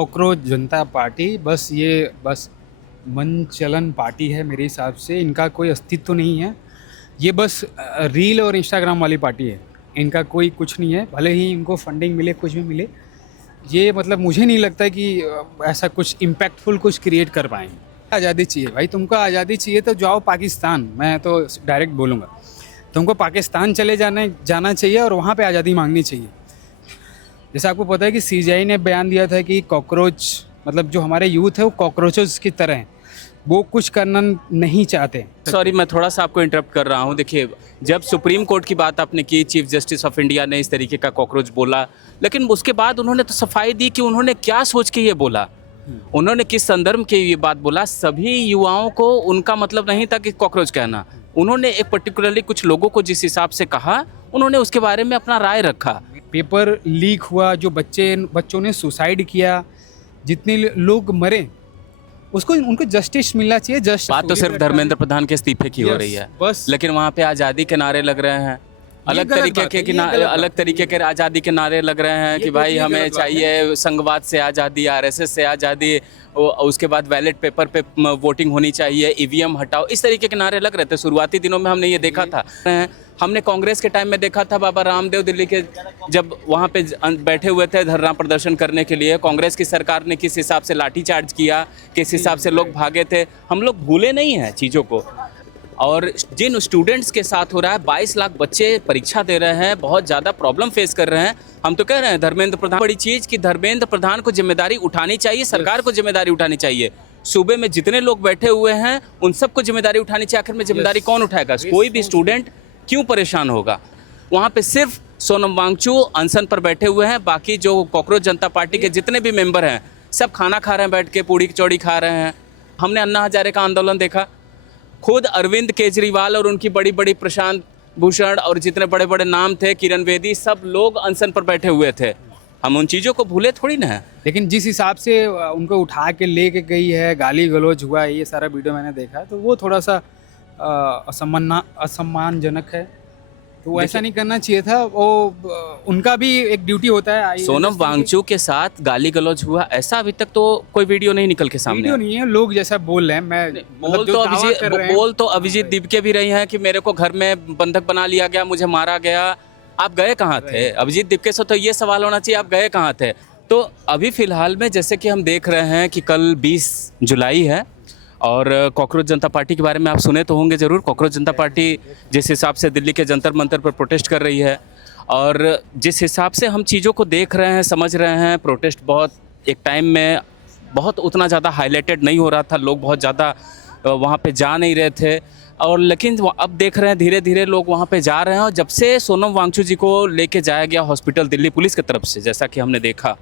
Cockroach जनता party बस मन चलन पार्टी है मेरे हिसाब से। इनका कोई अस्तित्व तो नहीं है। ये बस रील और इंस्टाग्राम वाली पार्टी है। इनका कोई कुछ नहीं है, भले ही इनको फंडिंग मिले कुछ भी मिले। ये मतलब मुझे नहीं लगता कि ऐसा कुछ इम्पैक्टफुल कुछ क्रिएट कर पाएंगे। आज़ादी चाहिए भाई, तुमको आज़ादी चाहिए तो जाओ पाकिस्तान। मैं तो डायरेक्ट बोलूँगा, तुमको पाकिस्तान चले जाना चाहिए और वहाँ पे आज़ादी मांगनी चाहिए। जैसे आपको पता है कि सीजीआई ने बयान दिया था कि कॉकरोच मतलब जो हमारे यूथ है वो कॉकरोचेस की तरह हैं, वो कुछ करना नहीं चाहते। सॉरी, मैं थोड़ा सा आपको इंटरप्ट कर रहा हूँ। देखिए, जब सुप्रीम कोर्ट की बात आपने की, चीफ जस्टिस ऑफ इंडिया ने इस तरीके का कॉकरोच बोला, लेकिन उसके बाद उन्होंने तो सफाई दी कि उन्होंने क्या सोच के ये बोला, उन्होंने किस संदर्भ के ये बात बोला। सभी युवाओं को उनका मतलब नहीं था कि कॉकरोच कहना। उन्होंने एक पर्टिकुलरली कुछ लोगों को जिस हिसाब से कहा, उन्होंने उसके बारे में अपना राय रखा। पेपर लीक हुआ, जो बच्चों ने सुसाइड किया, जितने लोग मरे, उसको उनको जस्टिस मिलना चाहिए। बात तो सिर्फ धर्मेंद्र प्रधान के इस्तीफे की हो रही है बस। लेकिन वहाँ पे आज़ादी के नारे लग रहे हैं, अलग तरीके के आज़ादी के नारे लग रहे हैं कि भाई हमें चाहिए संघवाद से आज़ादी, आरएसएस से आज़ादी, उसके बाद बैलेट पेपर पे वोटिंग होनी चाहिए, ईवीएम हटाओ, इस तरीके के नारे लग रहे थे। शुरुआती दिनों में हमने ये देखा था। हमने कांग्रेस के टाइम में देखा था, बाबा रामदेव दिल्ली के जब वहाँ पे बैठे हुए थे धरना प्रदर्शन करने के लिए, कांग्रेस की सरकार ने किस हिसाब से लाठीचार्ज किया, किस हिसाब से लोग भागे थे, हम लोग भूले नहीं हैं चीज़ों को। और जिन स्टूडेंट्स के साथ हो रहा है, 22 लाख बच्चे परीक्षा दे रहे हैं, बहुत ज़्यादा प्रॉब्लम फेस कर रहे हैं। हम तो कह रहे हैं धर्मेंद्र प्रधान, बड़ी चीज़ कि धर्मेंद्र प्रधान को जिम्मेदारी उठानी चाहिए, सरकार को जिम्मेदारी उठानी चाहिए। सूबे में जितने लोग बैठे हुए हैं उन सबको जिम्मेदारी उठानी चाहिए। आखिर में जिम्मेदारी कौन उठाएगा? कोई भी स्टूडेंट क्यों परेशान होगा? वहाँ पे सिर्फ सोनम वांगचू अनशन पर बैठे हुए हैं, बाकी जो कॉकरोच जनता पार्टी के जितने भी मेंबर हैं सब खाना खा रहे हैं, बैठ के पूड़ी कचौड़ी खा रहे हैं। हमने अन्ना हजारे का आंदोलन देखा, खुद अरविंद केजरीवाल और उनकी बड़ी बड़ी प्रशांत भूषण और जितने बड़े बड़े नाम थे, किरण बेदी, सब लोग अनशन पर बैठे हुए थे। हम उन चीज़ों को भूले थोड़ी ना है। लेकिन जिस हिसाब से उनको उठा के लेके गई है, गाली गलौज हुआ है, ये सारा वीडियो मैंने देखा, तो वो थोड़ा सा असम्मानजनक है। तो ऐसा नहीं करना चाहिए था। वो उनका भी एक ड्यूटी होता है। सोनम वांगचू के साथ गाली गलौज हुआ, ऐसा अभी तक तो कोई वीडियो नहीं निकल के सामने। वीडियो नहीं है, लोग जैसा बोल रहे हैं। मैं बोल तो अभिजीत दीपके भी रही हैं कि मेरे को घर में बंधक बना लिया गया, मुझे मारा गया। आप गए कहाँ थे? अभिजीत दीपके से तो ये सवाल होना चाहिए, आप गए कहाँ थे? तो अभी फिलहाल में जैसे कि हम देख रहे हैं कि कल 20 जुलाई है और कॉकरोच जनता पार्टी के बारे में आप सुने तो होंगे ज़रूर। कॉकरोच जनता पार्टी जिस हिसाब से दिल्ली के जंतर मंतर पर प्रोटेस्ट कर रही है और जिस हिसाब से हम चीज़ों को देख रहे हैं, समझ रहे हैं, प्रोटेस्ट बहुत एक टाइम में बहुत उतना ज़्यादा हाईलाइटेड नहीं हो रहा था, लोग बहुत ज़्यादा वहाँ पे जा नहीं रहे थे, और लेकिन अब देख रहे हैं धीरे धीरे लोग वहाँ पे जा रहे हैं। और जब से सोनम वांगचू जी को लेके जाया गया हॉस्पिटल दिल्ली पुलिस की तरफ से, जैसा कि हमने देखा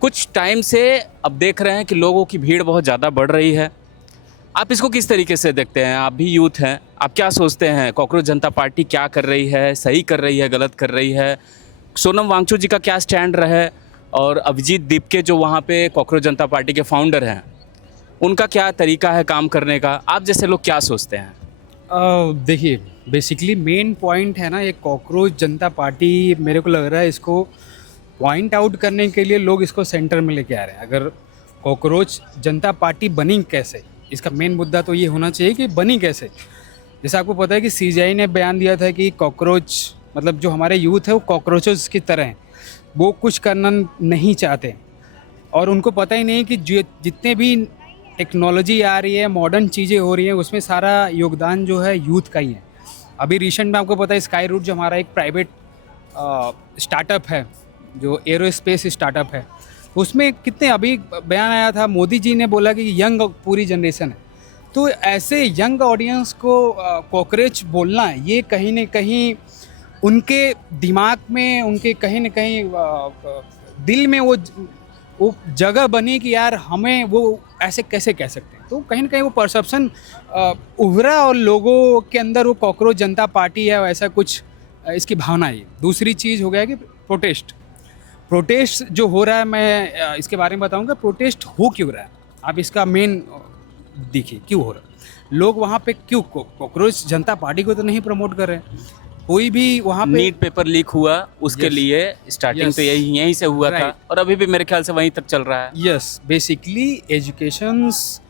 कुछ टाइम से, अब देख रहे हैं कि लोगों की भीड़ बहुत ज़्यादा बढ़ रही है। आप इसको किस तरीके से देखते हैं? आप भी यूथ हैं, आप क्या सोचते हैं? कॉकरोच जनता पार्टी क्या कर रही है? सही कर रही है, गलत कर रही है? सोनम वांगचू जी का क्या स्टैंड रहे? और अभिजीत दीपके जो वहाँ पे कॉकरोच जनता पार्टी के फाउंडर हैं, उनका क्या तरीका है काम करने का? आप जैसे लोग क्या सोचते हैं? देखिए, बेसिकली मेन पॉइंट है ना, ये कॉकरोच जनता पार्टी, मेरे को लग रहा है इसको पॉइंट आउट करने के लिए लोग इसको सेंटर में लेके आ रहे हैं। अगर कॉकरोच जनता पार्टी बनी कैसे, इसका मेन मुद्दा तो ये होना चाहिए कि बनी कैसे। जैसे आपको पता है कि सीजीआई ने बयान दिया था कि कॉकरोच मतलब जो हमारे यूथ है वो कॉकरोचेस की तरह हैं, वो कुछ करना नहीं चाहते। और उनको पता ही नहीं कि जितने भी टेक्नोलॉजी आ रही है, मॉडर्न चीज़ें हो रही हैं, उसमें सारा योगदान जो है यूथ का ही है। अभी रिसेंट में आपको पता है स्काई रूट जो हमारा एक प्राइवेट स्टार्टअप है, जो एरोस्पेस स्टार्टअप है, उसमें कितने अभी बयान आया था, मोदी जी ने बोला कि यंग पूरी जनरेशन है। तो ऐसे यंग ऑडियंस को कॉकरोच बोलना है, ये कहीं न कहीं उनके दिमाग में, उनके कहीं न कहीं दिल में वो जगह बनी कि यार हमें वो ऐसे कैसे कह सकते हैं। तो कहीं ना कहीं वो परसेप्शन उभरा और लोगों के अंदर वो कॉकरोच जनता पार्टी है वैसा कुछ इसकी भावना है। दूसरी चीज़ हो गया कि प्रोटेस्ट जो हो रहा है, मैं इसके बारे में बताऊंगा। प्रोटेस्ट हो क्यों रहा है, आप इसका मेन देखिए क्यों हो रहा है। लोग वहाँ पे क्यों कॉकरोच जनता पार्टी को तो नहीं प्रमोट कर रहे हैं, कोई भी वहाँ पे नीट पेपर लीक हुआ उसके Yes. लिए स्टार्टिंग Yes. तो यहीं से हुआ था Right. और अभी भी मेरे ख्याल से वहीं तक चल रहा है। यस बेसिकली एजुकेशंस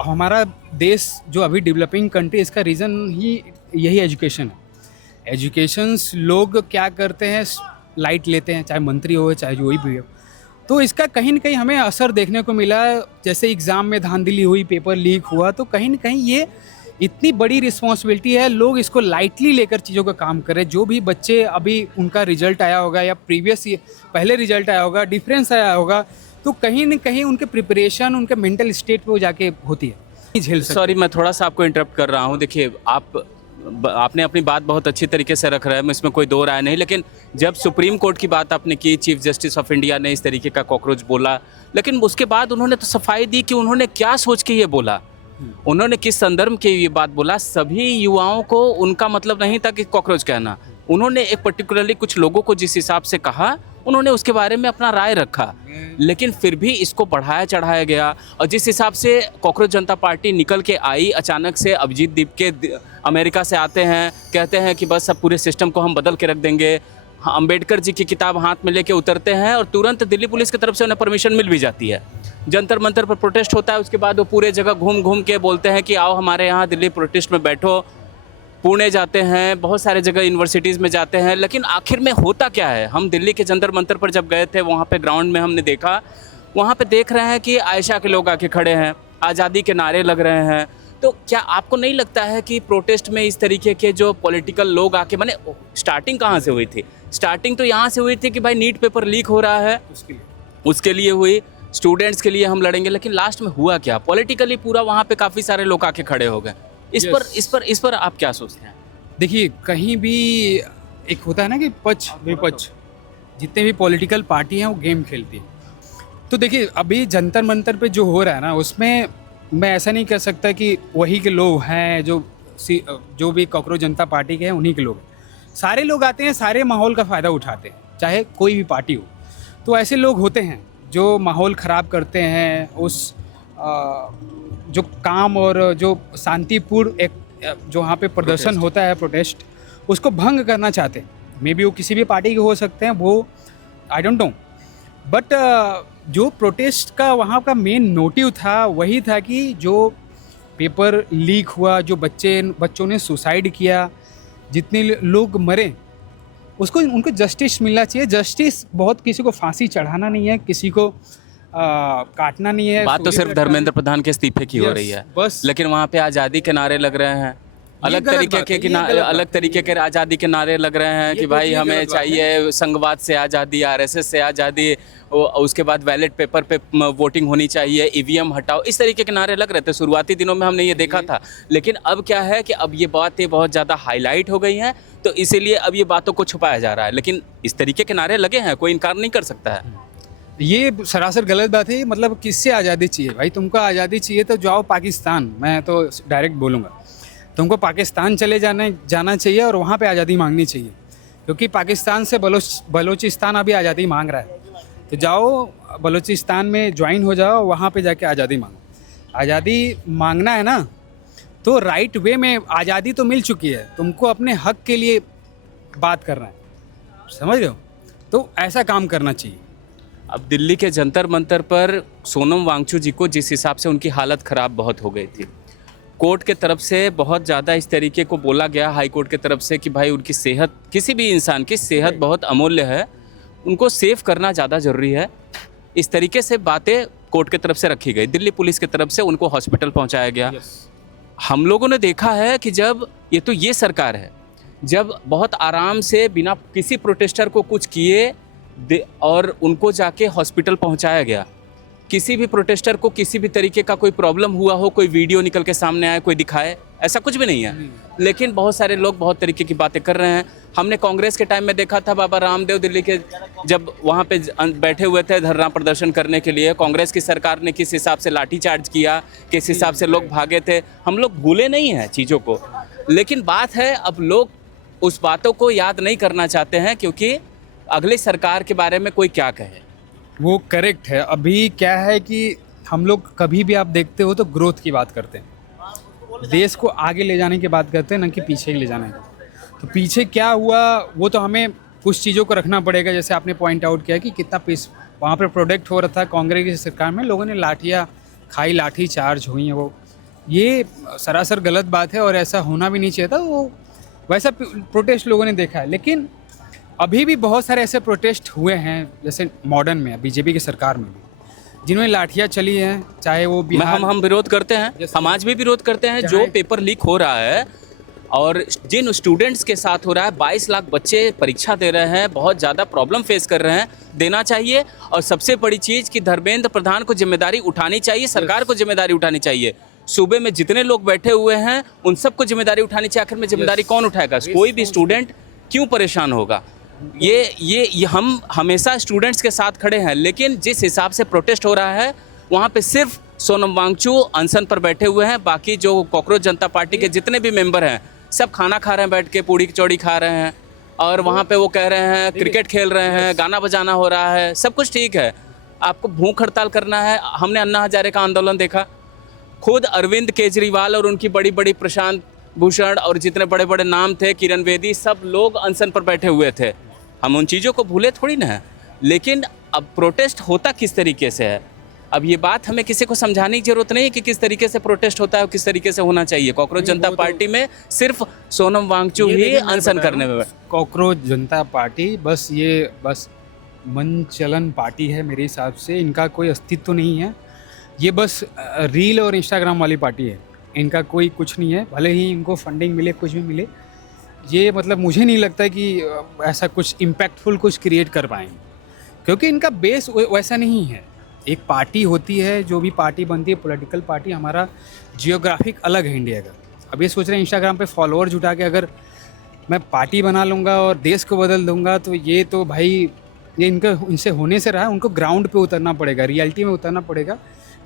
हमारा देश जो अभी डेवलपिंग कंट्री इसका रीज़न ही यही एजुकेशन है। एजुकेशंस लोग क्या करते हैं, लाइट लेते हैं, चाहे मंत्री हो चाहे कोई भी हो, तो इसका कहीं ना कहीं हमें असर देखने को मिला। जैसे एग्ज़ाम में धांधली हुई, पेपर लीक हुआ, तो कहीं ना कहीं ये इतनी बड़ी रिस्पॉन्सिबिलिटी है, लोग इसको लाइटली लेकर चीज़ों का काम कर रहे हैं। जो भी बच्चे अभी उनका रिजल्ट आया होगा या पहले रिजल्ट आया होगा, डिफरेंस आया होगा, तो कहीं न कहीं उनके प्रिपरेशन, उनके मेंटल स्टेट पे वो जाके होती है, नहीं झेल सकते। सॉरी मैं थोड़ा सा आपको इंटरप्ट कर रहा हूँ। देखिए आपने अपनी बात बहुत अच्छी तरीके से रख रहा है, मैं इसमें कोई दो राय नहीं, लेकिन जब सुप्रीम कोर्ट की बात आपने की, चीफ जस्टिस ऑफ इंडिया ने इस तरीके का कॉकरोच बोला, लेकिन उसके बाद उन्होंने तो सफाई दी कि उन्होंने क्या सोच के ये बोला, उन्होंने किस संदर्भ के ये बात बोला। सभी युवाओं को उनका मतलब नहीं था कि कॉकरोच कहना, उन्होंने एक पर्टिकुलरली कुछ लोगों को जिस हिसाब से कहा, उन्होंने उसके बारे में अपना राय रखा, लेकिन फिर भी इसको बढ़ाया चढ़ाया गया। और जिस हिसाब से कॉकरोच जनता पार्टी निकल के आई अचानक से, अभिजीत दीप के अमेरिका से आते हैं, कहते हैं कि बस अब पूरे सिस्टम को हम बदल के रख देंगे, अंबेडकर जी की किताब हाथ में लेके उतरते हैं और तुरंत दिल्ली पुलिस की तरफ से उन्हें परमिशन मिल भी जाती है। जंतर मंतर पर प्रोटेस्ट होता है, उसके बाद वो पूरे जगह घूम घूम के बोलते हैं कि आओ हमारे यहाँ दिल्ली प्रोटेस्ट में बैठो। पुणे जाते हैं, बहुत सारे जगह यूनिवर्सिटीज़ में जाते हैं, लेकिन आखिर में होता क्या है? हम दिल्ली के जंतर मंतर पर जब गए थे, वहाँ पे ग्राउंड में हमने देखा, वहाँ पे देख रहे हैं कि आयशा के लोग आके खड़े हैं, आज़ादी के नारे लग रहे हैं। तो क्या आपको नहीं लगता है कि प्रोटेस्ट में इस तरीके के जो पॉलिटिकल लोग आके, माने स्टार्टिंग कहाँ से हुई थी? स्टार्टिंग तो यहाँ से हुई थी कि भाई नीट पेपर लीक हो रहा है, उसके लिए हुई, स्टूडेंट्स के लिए हम लड़ेंगे, लेकिन लास्ट में हुआ क्या? पॉलिटिकली पूरा वहाँ पे काफ़ी सारे लोग आके खड़े हो गए। इस पर आप क्या सोचते हैं? देखिए, कहीं भी एक होता है ना कि पक्ष विपक्ष, जितने भी पॉलिटिकल पार्टी हैं वो गेम खेलती है। तो देखिए, अभी जंतर मंतर पे जो हो रहा है ना, उसमें मैं ऐसा नहीं कह सकता कि वही के लोग हैं जो भी कॉकरोच जनता पार्टी के हैं, उन्हीं के लोग हैं। सारे लोग आते हैं, सारे माहौल का फ़ायदा उठाते हैं, चाहे कोई भी पार्टी हो। तो ऐसे लोग होते हैं जो माहौल ख़राब करते हैं, उस जो काम और जो शांतिपूर्ण एक जो वहाँ पे प्रदर्शन होता है, प्रोटेस्ट, उसको भंग करना चाहते हैं। मे बी वो किसी भी पार्टी के हो सकते हैं, वो आई डोंट नो, बट जो प्रोटेस्ट का वहाँ का मेन मोटिव था वही था कि जो पेपर लीक हुआ, जो बच्चों ने सुसाइड किया, जितने लोग मरे, उसको उनको जस्टिस मिलना चाहिए। जस्टिस बहुत किसी को फांसी चढ़ाना नहीं है, किसी को काटना नहीं है। बात तो सिर्फ धर्मेंद्र प्रधान के इस्तीफे की हो रही है बस, लेकिन वहाँ पे आज़ादी के नारे लग रहे हैं, अलग तरीके के आज़ादी के नारे लग रहे हैं कि भाई हमें चाहिए संघवाद से आज़ादी, आरएसएस से आज़ादी, उसके बाद बैलेट पेपर पे वोटिंग होनी चाहिए, ईवीएम हटाओ, इस तरीके के नारे लग रहे थे। शुरुआती दिनों में हमने ये देखा था, लेकिन अब क्या है कि अब ये बातें बहुत ज़्यादा हाईलाइट हो गई हैं, तो इसीलिए अब ये बातों को छुपाया जा रहा है। लेकिन इस तरीके के नारे लगे हैं, कोई इनकार नहीं कर सकता है। ये सरासर गलत बात है। मतलब किससे आज़ादी चाहिए भाई? तुमको आज़ादी चाहिए तो जाओ पाकिस्तान, मैं तो डायरेक्ट बोलूँगा, तुमको पाकिस्तान चले जाना चाहिए और वहाँ पे आज़ादी मांगनी चाहिए, क्योंकि पाकिस्तान से बलोचिस्तान अभी आज़ादी मांग रहा है। तो जाओ बलोचिस्तान में ज्वाइन हो जाओ, वहाँ पे जाके आज़ादी मांगो। आज़ादी मांगना है ना, तो राइट वे में आज़ादी तो मिल चुकी है, तुमको अपने हक के लिए बात करना है, समझ रहे हो? तो ऐसा काम करना चाहिए। अब दिल्ली के जंतर मंतर पर सोनम वांगचुक जी को जिस हिसाब से उनकी हालत ख़राब बहुत हो गई थी, कोर्ट के तरफ से बहुत ज़्यादा इस तरीके को बोला गया, हाई कोर्ट के तरफ से, कि भाई उनकी सेहत, किसी भी इंसान की सेहत बहुत अमूल्य है, उनको सेव करना ज़्यादा ज़रूरी है। इस तरीके से बातें कोर्ट के तरफ से रखी गई, दिल्ली पुलिस की तरफ से उनको हॉस्पिटल पहुंचाया गया। हम लोगों ने देखा है कि जब ये सरकार है, जब बहुत आराम से बिना किसी प्रोटेस्टर को कुछ किए और उनको जाके हॉस्पिटल पहुंचाया गया। किसी भी प्रोटेस्टर को किसी भी तरीके का कोई प्रॉब्लम हुआ हो, कोई वीडियो निकल के सामने आए, कोई दिखाए, ऐसा कुछ भी नहीं है। लेकिन बहुत सारे लोग बहुत तरीके की बातें कर रहे हैं। हमने कांग्रेस के टाइम में देखा था, बाबा रामदेव दिल्ली के जब वहाँ पे बैठे हुए थे धरना प्रदर्शन करने के लिए, कांग्रेस की सरकार ने किस हिसाब से लाठीचार्ज किया, किस हिसाब से लोग भागे थे, हम लोग भूले नहीं हैं चीज़ों को। लेकिन बात है, अब लोग उस बातों को याद नहीं करना चाहते हैं, क्योंकि अगली सरकार के बारे में कोई क्या कहे। वो करेक्ट है। अभी क्या है कि हम लोग कभी भी आप देखते हो तो ग्रोथ की बात करते हैं, देश को आगे ले जाने की बात करते हैं, ना कि पीछे ले जाने की। तो तो पीछे क्या हुआ वो तो हमें कुछ चीज़ों को रखना पड़ेगा, जैसे आपने पॉइंट आउट किया कि कितना पीस वहाँ पर प्रोटेक्ट हो रहा था। कांग्रेस की सरकार में लोगों ने लाठियाँ खाई, लाठी चार्ज हुई हैं, वो ये सरासर गलत बात है और ऐसा होना भी नहीं चाहिए था। वो वैसा प्रोटेस्ट लोगों ने देखा है, लेकिन अभी भी बहुत सारे ऐसे प्रोटेस्ट हुए हैं जैसे मॉडर्न में बीजेपी की सरकार में भी, जिन्होंने लाठियाँ चली हैं, चाहे वो बिहार हम विरोध करते हैं, हम आज भी विरोध करते हैं। जो पेपर लीक हो रहा है और जिन स्टूडेंट्स के साथ हो रहा है, 22 लाख बच्चे परीक्षा दे रहे हैं, बहुत ज़्यादा प्रॉब्लम फेस कर रहे हैं, देना चाहिए। और सबसे बड़ी चीज़ कि धर्मेंद्र प्रधान को जिम्मेदारी उठानी चाहिए, सरकार को जिम्मेदारी उठानी चाहिए। सूबे में जितने लोग बैठे हुए हैं उन सबको जिम्मेदारी उठानी चाहिए। आखिर में जिम्मेदारी कौन उठाएगा? कोई भी स्टूडेंट क्यों परेशान होगा? ये हम हमेशा स्टूडेंट्स के साथ खड़े हैं, लेकिन जिस हिसाब से प्रोटेस्ट हो रहा है वहाँ पे सिर्फ सोनम वांगचू अनशन पर बैठे हुए हैं। बाकी जो कॉकरोच जनता पार्टी के जितने भी मेंबर हैं सब खाना खा रहे हैं, बैठ के पूड़ी कचौड़ी खा रहे हैं, और वहाँ पे वो कह रहे हैं क्रिकेट खेल रहे हैं, गाना बजाना हो रहा है, सब कुछ ठीक है। आपको भूख हड़ताल करना है? हमने अन्ना हजारे का आंदोलन देखा, खुद अरविंद केजरीवाल और उनकी बड़ी बड़ी प्रशांत भूषण और जितने बड़े बड़े नाम थे, किरण बेदी, सब लोग अनशन पर बैठे हुए थे। हम उन चीज़ों को भूले थोड़ी ना है। लेकिन अब प्रोटेस्ट होता किस तरीके से है, अब ये बात हमें किसी को समझाने की जरूरत नहीं है कि किस तरीके से प्रोटेस्ट होता है और किस तरीके से होना चाहिए। कॉकरोच जनता पार्टी में सिर्फ सोनम वांगचू ही अनशन करने में। कॉकरोच जनता पार्टी बस मनचलन पार्टी है मेरे हिसाब से। इनका कोई अस्तित्व नहीं है, ये बस रील और इंस्टाग्राम वाली पार्टी है। इनका कोई कुछ नहीं है, भले ही इनको फंडिंग मिले, कुछ भी मिले, ये मतलब मुझे नहीं लगता कि ऐसा कुछ इम्पैक्टफुल कुछ क्रिएट कर पाएंगे, क्योंकि इनका बेस वैसा नहीं है। एक पार्टी होती है, जो भी पार्टी बनती है पॉलिटिकल पार्टी, हमारा जियोग्राफिक अलग है इंडिया का। अब ये सोच रहे हैं इंस्टाग्राम पे फॉलोअर जुटा के अगर मैं पार्टी बना लूँगा और देश को बदल दूँगा, तो ये तो भाई ये इनसे होने से रहा। उनको ग्राउंड पे उतरना पड़ेगा, रियलिटी में उतरना पड़ेगा,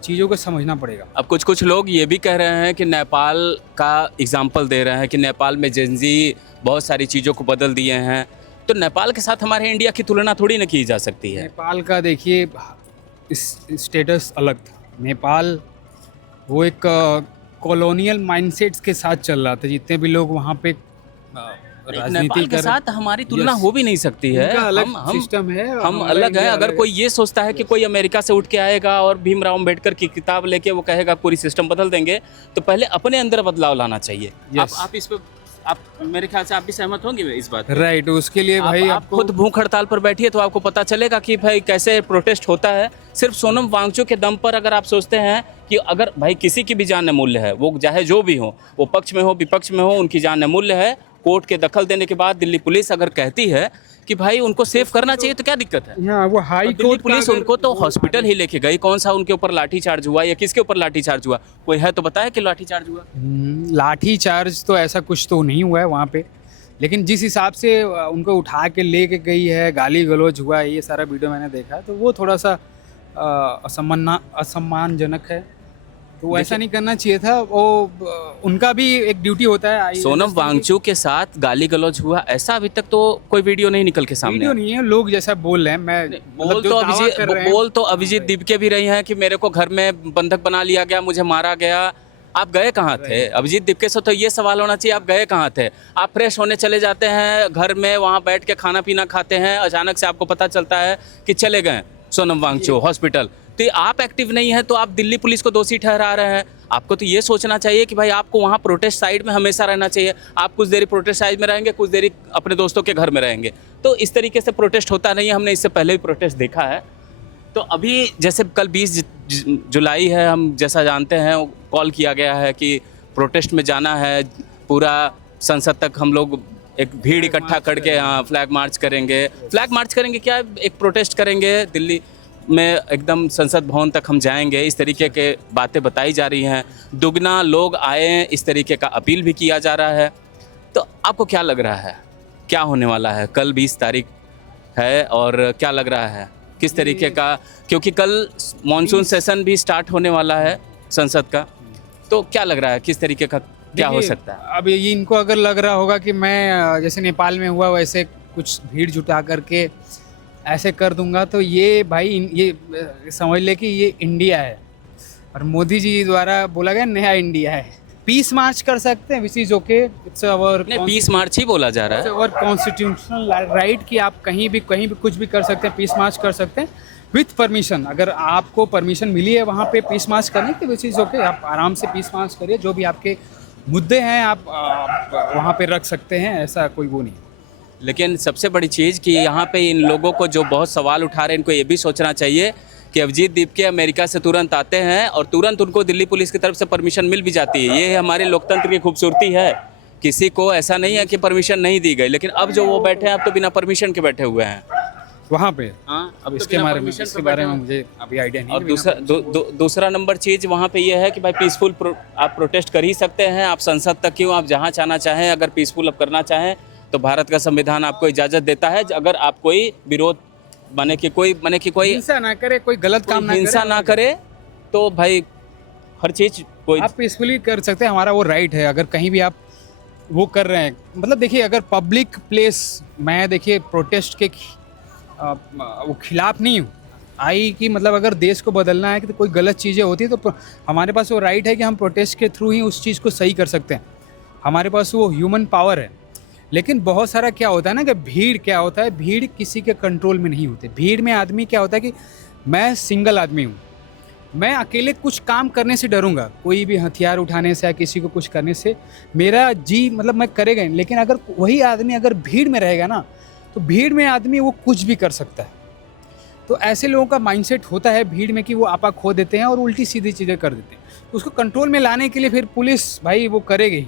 चीज़ों को समझना पड़ेगा। अब कुछ लोग ये भी कह रहे हैं कि नेपाल का एग्जाम्पल दे रहे हैं कि नेपाल में जेनजी बहुत सारी चीज़ों को बदल दिए हैं, तो नेपाल के साथ हमारे इंडिया की तुलना थोड़ी ना की जा सकती है। नेपाल का देखिए इस स्टेटस अलग था। नेपाल वो एक कॉलोनियल माइंडसेट्स के साथ चल रहा था। जितने भी लोग वहाँ पे नेपाल के साथ हमारी तुलना हो भी नहीं सकती है। अलग सिस्टम है, हम अलग है। अगर कोई ये सोचता है कि कोई अमेरिका से उठ के आएगा और भीमराव अम्बेडकर की किताब लेके वो कहेगा पूरी सिस्टम बदल देंगे, तो पहले अपने अंदर बदलाव लाना चाहिए। आप इस पे मेरे ख्याल से आप भी सहमत होंगे इस बात? राइट। उसके लिए भाई आप खुद भूख हड़ताल पर बैठिए तो आपको पता चलेगा कि भाई कैसे प्रोटेस्ट होता है। सिर्फ सोनम वांगचू के दम पर अगर आप सोचते हैं कि अगर भाई किसी की भी जान अमूल्य है, वो चाहे जो भी हो, वो पक्ष में हो विपक्ष में हो, उनकी जान अमूल्य है। कोर्ट के दखल देने के बाद दिल्ली पुलिस अगर कहती है कि भाई उनको सेव करना चाहिए, तो क्या दिक्कत है? हाँ, वो हाई कोर्ट पुलिस उनको तो हॉस्पिटल ही लेके गई। कौन सा उनके ऊपर लाठी चार्ज हुआ या किसके ऊपर लाठी चार्ज हुआ? कोई है तो बताया कि लाठी चार्ज हुआ? लाठी चार्ज तो ऐसा कुछ तो नहीं हुआ है वहाँ पे, लेकिन जिस हिसाब से उनको उठा के लेके गई है, गाली गलौज हुआ है, ये सारा वीडियो मैंने देखा, तो वो थोड़ा सा असम्मानजनक है। तो ऐसा नहीं करना चाहिए था। वो उनका भी एक ड्यूटी होता है। सोनम वांगचू के साथ गाली गलौज हुआ, ऐसा अभी तक तो कोई वीडियो नहीं निकल के सामने। वीडियो नहीं है, लोग जैसा बोल रहे हैं। मैं बोल तो अभिजीत दिपके भी रही हैं कि मेरे को घर में बंधक बना लिया गया, मुझे मारा गया। आप गए कहाँ थे? अभिजीत दिपके से तो ये सवाल होना चाहिए, आप गए कहाँ थे? आप फ्रेश होने चले जाते हैं घर में, वहाँ बैठ के खाना पीना खाते हैं, अचानक से आपको पता चलता है कि चले गए सोनम वांगचू हॉस्पिटल। तो आप एक्टिव नहीं है तो आप दिल्ली पुलिस को दोषी ठहरा रहे हैं। आपको तो ये सोचना चाहिए कि भाई आपको वहाँ प्रोटेस्ट साइड में हमेशा रहना चाहिए। आप कुछ देरी प्रोटेस्ट साइड में रहेंगे, कुछ देरी अपने दोस्तों के घर में रहेंगे, तो इस तरीके से प्रोटेस्ट होता नहीं है। हमने इससे पहले भी प्रोटेस्ट देखा है। तो अभी जैसे कल 20 जुलाई है, हम जैसा जानते हैं कॉल किया गया है कि प्रोटेस्ट में जाना है, पूरा संसद तक हम लोग एक भीड़ इकट्ठा करके यहाँ फ्लैग मार्च करेंगे। फ्लैग मार्च करेंगे क्या, एक प्रोटेस्ट करेंगे दिल्ली में, एकदम संसद भवन तक हम जाएंगे, इस तरीके के बातें बताई जा रही हैं। दुगना लोग आए, इस तरीके का अपील भी किया जा रहा है। तो आपको क्या लग रहा है क्या होने वाला है? कल 20 तारीख है और क्या लग रहा है किस तरीके का, क्योंकि कल मॉनसून सेशन भी स्टार्ट होने वाला है संसद का, तो क्या लग रहा है किस तरीके का क्या हो सकता है? अब ये इनको अगर लग रहा होगा कि मैं जैसे नेपाल में हुआ वैसे कुछ भीड़ जुटा करके ऐसे कर दूंगा, तो ये भाई ये समझ ले कि ये इंडिया है और मोदी जी द्वारा बोला गया नया इंडिया है। पीस मार्च कर सकते हैं, which is okay, it's our नहीं, पीस मार्च ही बोला जा रहा है। और कॉन्स्टिट्यूशनल राइट कि आप कहीं भी कुछ भी कर सकते हैं, पीस मार्च कर सकते हैं विथ परमिशन। अगर आपको परमिशन मिली है वहाँ पे पीस मार्च करने की, विच इज़ ओके, आप आराम से पीस मार्च करिए, जो भी आपके मुद्दे हैं आप वहाँ पे रख सकते हैं, ऐसा कोई वो नहीं। लेकिन सबसे बड़ी चीज़ कि यहाँ पे इन लोगों को जो बहुत सवाल उठा रहे हैं, इनको ये भी सोचना चाहिए कि अभिजीत दीपके अमेरिका से तुरंत आते हैं और तुरंत उनको दिल्ली पुलिस की तरफ से परमिशन मिल भी जाती है। ये हमारे लोकतंत्र की खूबसूरती है, किसी को ऐसा नहीं है कि परमिशन नहीं दी गई। लेकिन अब जो वो बैठे हैं, अब तो बिना परमिशन के बैठे हुए हैं वहाँ पे। हाँ, अब तो इसके बिना बारे में permission इसके पे बारे बैठे में हैं। मुझे अभी आइडिया नहीं और है। दूसरा नंबर चीज़ वहाँ पे ये है कि भाई पीसफुल आप प्रोटेस्ट कर ही सकते हैं, आप संसद तक क्यों, आप जहाँ चाहना चाहें, अगर पीसफुल आप करना चाहें तो भारत का संविधान आपको इजाज़त देता है। अगर आप कोई विरोध माने कि कोई हिंसा ना करे, कोई गलत काम ना हिंसा ना करे, तो भाई हर चीज़ कोई आप पीसफुली कर सकते हैं, हमारा वो राइट है। अगर कहीं भी आप वो कर रहे हैं, मतलब देखिए अगर पब्लिक प्लेस, मैं देखिए प्रोटेस्ट के वो खिलाफ नहीं हूँ आई कि मतलब अगर देश को बदलना है कि तो कोई गलत चीज़ें होती है तो हमारे पास वो राइट है कि हम प्रोटेस्ट के थ्रू ही उस चीज़ को सही कर सकते हैं, हमारे पास वो ह्यूमन पावर है। लेकिन बहुत सारा क्या होता है ना कि भीड़ क्या होता है, भीड़ किसी के कंट्रोल में नहीं होती। भीड़ में आदमी क्या होता है कि मैं सिंगल आदमी हूँ, मैं अकेले कुछ काम करने से डरूंगा, कोई भी हथियार उठाने से या किसी को कुछ करने से मेरा जी मतलब मैं करेगा नहीं। लेकिन अगर वही आदमी अगर भीड़ में रहेगा ना, तो भीड़ में आदमी वो कुछ भी कर सकता है। तो ऐसे लोगों का माइंडसेट होता है भीड़ में कि वो आपा खो देते हैं और उल्टी सीधी चीज़ें कर देते हैं। तो उसको कंट्रोल में लाने के लिए फिर पुलिस भाई वो करेगी ही,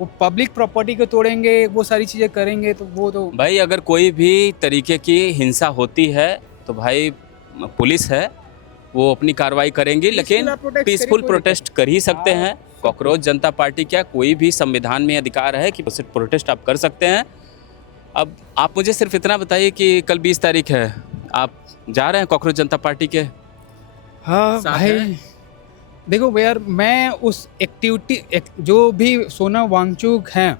वो पब्लिक प्रॉपर्टी को तोड़ेंगे, वो सारी चीज़ें करेंगे, तो वो तो भाई अगर कोई भी तरीके की हिंसा होती है तो भाई पुलिस है, वो अपनी कार्रवाई करेंगी। लेकिन पीसफुल प्रोटेस्ट कर ही सकते हैं। कॉकरोच जनता पार्टी क्या, कोई भी संविधान में अधिकार है कि प्रोटेस्ट आप कर सकते हैं। अब आप मुझे सिर्फ इतना बताइए कि कल 20 तारीख है, आप जा रहे हैं कॉकरोच जनता पार्टी के? हाँ साथ भाई हैं? देखो यार, मैं उस एक्टिविटी जो भी सोनम वांगचुक हैं,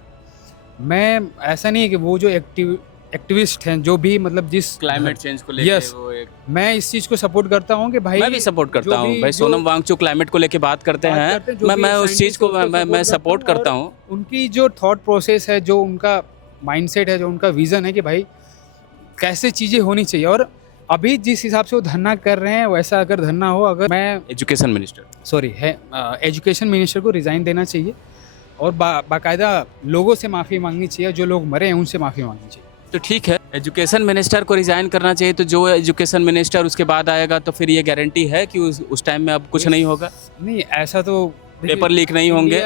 मैं ऐसा नहीं है कि वो जो एक्टिविस्ट हैं जो भी मतलब जिस क्लाइमेट चेंज को लेके यस, वो एक मैं इस चीज़ को सपोर्ट करता हूँ कि भाई मैं भी सपोर्ट करता जो हूँ भी- भाई। जो सोनम वांगचुक क्लाइमेट को लेके बात करते बात हैं, करते हैं, जो भी मैं उस scientist चीज़ को है, उसको मैं support सपोर्ट करता और हूँ। उनकी जो थॉट प्रोसेस है, जो उनका माइंडसेट है, जो उनका विज़न है कि भाई कैसे चीज़ें होनी चाहिए। और अभी जिस हिसाब से वो धरना कर रहे हैं वैसा अगर धरना हो, अगर मैं एजुकेशन मिनिस्टर सॉरी है एजुकेशन मिनिस्टर को रिज़ाइन देना चाहिए और बाकायदा लोगों से माफ़ी मांगनी चाहिए, जो लोग मरे हैं उनसे माफ़ी मांगनी चाहिए। तो ठीक है, एजुकेशन मिनिस्टर को रिजाइन करना चाहिए। तो जो एजुकेशन मिनिस्टर उसके बाद आएगा तो फिर ये गारंटी है कि उस टाइम में अब कुछ नहीं होगा, नहीं ऐसा तो देखिए, पेपर लीक नहीं होंगे।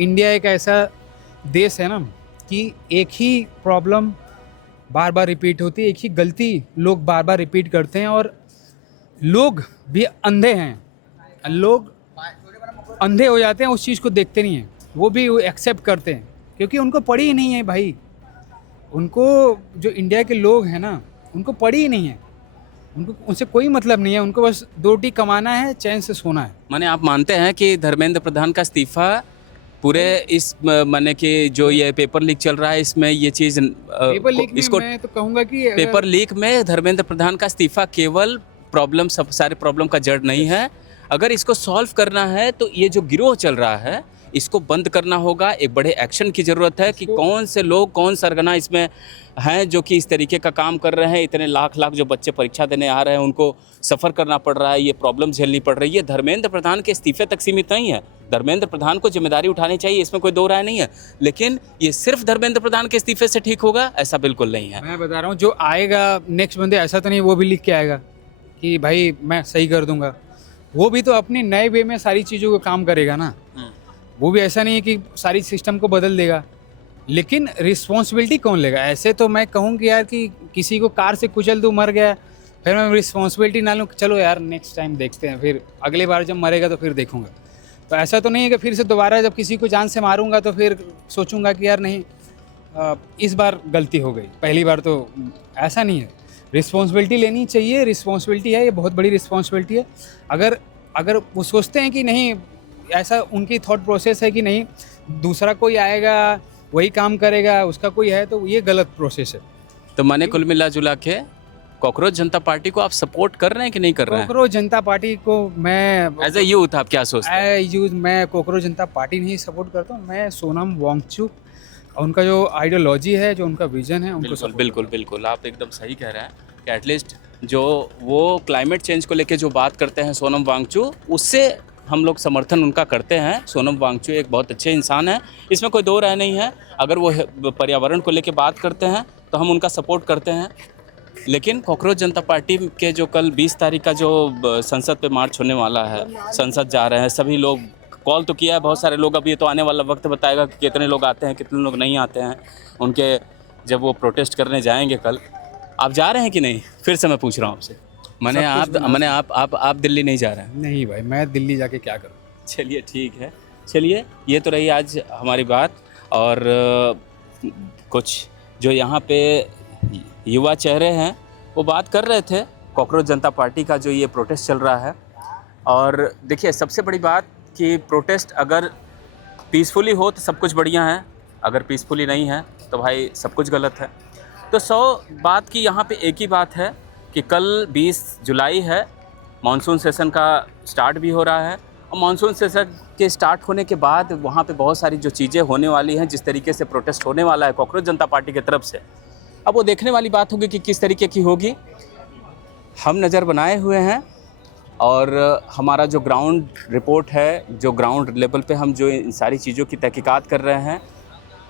इंडिया एक ऐसा देश है ना कि एक ही प्रॉब्लम बार बार रिपीट होती है, एक ही गलती लोग बार बार रिपीट करते हैं और लोग भी अंधे हैं, लोग अंधे हो जाते हैं, उस चीज़ को देखते नहीं हैं, वो भी एक्सेप्ट करते हैं क्योंकि उनको पड़ी ही नहीं है भाई। उनको जो इंडिया के लोग हैं ना, उनको पड़ी ही नहीं है, उनको उनसे कोई मतलब नहीं है, उनको बस 2 रोटी कमाना है, चैन से सोना है। माने आप मानते हैं कि धर्मेंद्र प्रधान का इस्तीफा पूरे इस माने कि जो ये पेपर लीक चल रहा है इसमें ये चीज़ पेपर लीक में इसको मैं तो कहूँगा कि अगर- पेपर लीक में धर्मेंद्र प्रधान का इस्तीफा केवल प्रॉब्लम, सब सारे प्रॉब्लम का जड़ नहीं है। अगर इसको सॉल्व करना है तो ये जो गिरोह चल रहा है इसको बंद करना होगा। एक बड़े एक्शन की ज़रूरत है कि कौन से लोग, कौन सरगना इसमें हैं जो कि इस तरीके का काम कर रहे हैं। इतने लाख जो बच्चे परीक्षा देने आ रहे हैं उनको सफ़र करना पड़ रहा है, ये प्रॉब्लम झेलनी पड़ रही है। धर्मेंद्र प्रधान के इस्तीफे तक सीमित नहीं है, धर्मेंद्र प्रधान को जिम्मेदारी उठानी चाहिए, इसमें कोई दो राय नहीं है। लेकिन ये सिर्फ धर्मेंद्र प्रधान के इस्तीफे से ठीक होगा ऐसा बिल्कुल नहीं है। मैं बता रहा हूँ जो आएगा नेक्स्ट बंदे, ऐसा तो नहीं वो भी लिख के आएगा कि भाई मैं सही कर दूंगा। वो भी तो अपनी नए वे में सारी चीज़ों को काम करेगा ना, वो भी ऐसा नहीं है कि सारी सिस्टम को बदल देगा। लेकिन रिस्पॉन्सिबिलिटी कौन लेगा? ऐसे तो मैं कहूँ कि यार कि किसी को कार से कुचल दूँ, मर गया, फिर मैं रिस्पॉन्सिबिलिटी ना लूँ, चलो यार नेक्स्ट टाइम देखते हैं, फिर अगली बार जब मरेगा तो फिर देखूंगा। तो ऐसा तो नहीं है कि फिर से दोबारा जब किसी को जान से मारूंगा तो फिर सोचूंगा कि यार नहीं इस बार गलती हो गई, पहली बार तो ऐसा नहीं है। रिस्पॉन्सिबिलिटी लेनी चाहिए, रिस्पॉन्सिबिलिटी है, ये बहुत बड़ी रिस्पॉन्सिबिलिटी है। अगर वो सोचते हैं कि नहीं, ऐसा उनकी थॉट प्रोसेस है कि नहीं दूसरा कोई आएगा वही काम करेगा, उसका कोई है, तो ये गलत प्रोसेस है। तो माने कुल मिला जुला के कॉकरोच जनता पार्टी को आप सपोर्ट कर रहे हैं कि नहीं कर रहे हैं? कॉकरोच जनता पार्टी को मैं एज ए यूथ आप क्या सोचते हैं? यूज मैं कॉकरोच जनता पार्टी नहीं सपोर्ट करता हूँ, मैं सोनम वांगचुक उनका जो आइडियोलॉजी है, जो उनका विजन है, उनको बिल्कुल support बिल्कुल बिल्कुल, आप एकदम सही कह रहे हैं कि एटलीस्ट जो वो क्लाइमेट चेंज को लेके जो बात करते हैं सोनम वांगचू, उससे हम लोग समर्थन उनका करते हैं। सोनम वांगचू एक बहुत अच्छे इंसान है, इसमें कोई दो राय नहीं है। अगर वो पर्यावरण को लेके बात करते हैं तो हम उनका सपोर्ट करते हैं। लेकिन कॉकरोच जनता पार्टी के जो कल 20 तारीख का जो संसद पे मार्च होने वाला है, संसद जा रहे हैं सभी लोग, कॉल तो किया है बहुत सारे लोग, अब ये तो आने वाला वक्त बताएगा कि कितने लोग आते हैं कितने लोग नहीं आते हैं उनके, जब वो प्रोटेस्ट करने जाएंगे कल। आप जा रहे हैं कि नहीं? फिर से मैं पूछ रहा हूँ आपसे। मैंने आप दिल्ली नहीं जा रहे हैं? नहीं भाई, मैं दिल्ली जाके क्या करूँ। चलिए ठीक है, चलिए ये तो रही आज हमारी बात। और कुछ जो यहाँ पे युवा चेहरे हैं वो बात कर रहे थे कॉकरोच जनता पार्टी का जो ये प्रोटेस्ट चल रहा है। और देखिए सबसे बड़ी बात कि प्रोटेस्ट अगर पीसफुली हो तो सब कुछ बढ़िया है, अगर पीसफुली नहीं है तो भाई सब कुछ गलत है। तो 100 बात की यहाँ पे एक ही बात है कि कल 20 जुलाई है, मानसून सेशन का स्टार्ट भी हो रहा है। और मानसून सेशन के स्टार्ट होने के बाद वहाँ पे बहुत सारी जो चीज़ें होने वाली हैं, जिस तरीके से प्रोटेस्ट होने वाला है कॉकरोच जनता पार्टी की तरफ से, अब वो देखने वाली बात होगी कि किस तरीके की होगी। हम नज़र बनाए हुए हैं और हमारा जो ग्राउंड रिपोर्ट है, जो ग्राउंड लेवल पे हम जो इन सारी चीज़ों की तहकीकात कर रहे हैं,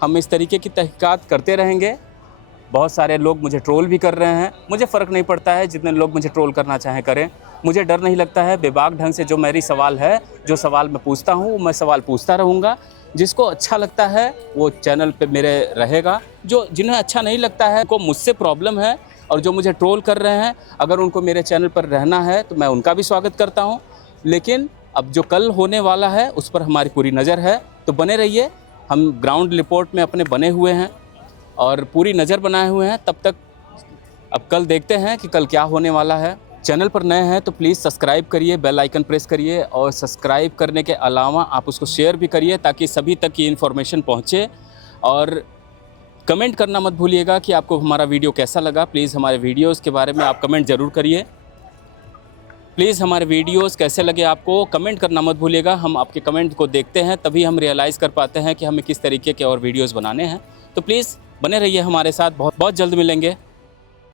हम इस तरीके की तहकीकात करते रहेंगे। बहुत सारे लोग मुझे ट्रोल भी कर रहे हैं, मुझे फ़र्क नहीं पड़ता है, जितने लोग मुझे ट्रोल करना चाहें करें, मुझे डर नहीं लगता है। बेबाक ढंग से जो मेरी सवाल है, जो सवाल मैं पूछता हूँ, मैं सवाल पूछता रहूँगा। जिसको अच्छा लगता है वो चैनल पे मेरे रहेगा, जो जिन्हें अच्छा नहीं लगता है, को मुझसे प्रॉब्लम है और जो मुझे ट्रोल कर रहे हैं, अगर उनको मेरे चैनल पर रहना है तो मैं उनका भी स्वागत करता हूँ। लेकिन अब जो कल होने वाला है उस पर हमारी पूरी नज़र है, तो बने रहिए। हम ग्राउंड रिपोर्ट में अपने बने हुए हैं और पूरी नज़र बनाए हुए हैं। तब तक अब कल देखते हैं कि कल क्या होने वाला है। चैनल पर नए हैं तो प्लीज़ सब्सक्राइब करिए, बेल आइकन प्रेस करिए और सब्सक्राइब करने के अलावा आप उसको शेयर भी करिए ताकि सभी तक ये इन्फॉर्मेशन पहुँचे। और कमेंट करना मत भूलिएगा कि आपको हमारा वीडियो कैसा लगा। प्लीज़ हमारे वीडियोज़ के बारे में आप कमेंट ज़रूर करिए। प्लीज़ हमारे वीडियोज़ कैसे लगे आपको कमेंट करना मत भूलिएगा। हम आपके कमेंट को देखते हैं तभी हम रियलाइज़ कर पाते हैं कि हमें किस तरीके के और वीडियोज़ बनाने हैं। तो प्लीज़ बने रहिए हमारे साथ, बहुत बहुत जल्द मिलेंगे।